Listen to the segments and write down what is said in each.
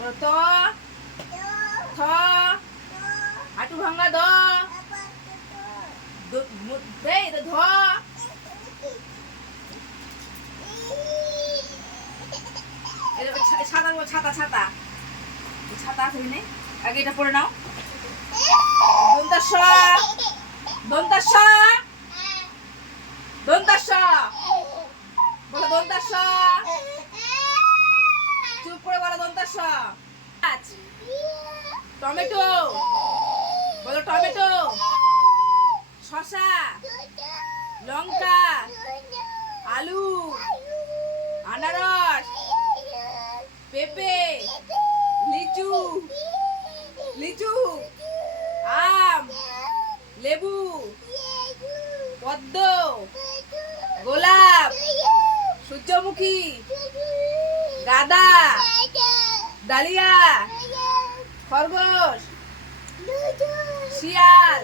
ত, থ, হাঁটু ভাঙা ধ, এই তো ধ, ছাতা ছাতা ছাতা ছাতা আছে কিনে আগে এটা পড়ে নাও। দন্তাস দন্তাস দন্তাস বলো দন্তাস, চুপ করে বলো দন্তাস। টমেটো বলো টমেটো, শসা, লঙ্কা, আলু, আনারস, পেঁপে, লিচু, লিচু, আম, লেবু, পদ্ম, গোলাপ, সূর্যমুখী, গাঁদা, ডালিয়া, খরগোশ, শিয়াল,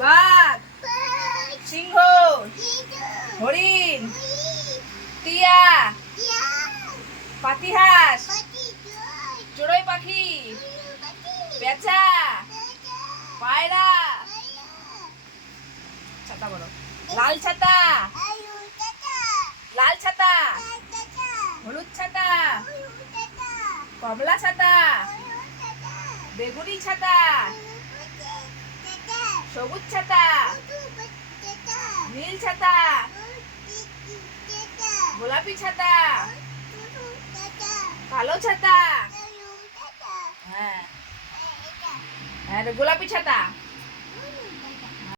বাঘ, সিংহ, হরিণ, টিয়া, পাতিহাঁস, চড়ুই পাখি, পেঁচা, পায়রা, ছাতা বলো, লাল ছাতা, লাল ছাতা, হলুদ ছাতা, কমলা ছাতা, বেগুনি ছাতা, সবুজ ছাতা, নীল ছাতা, গোলাপি ছাতা, কালো ছাতা, হ্যাঁ হ্যাঁ গোলাপি ছাতা।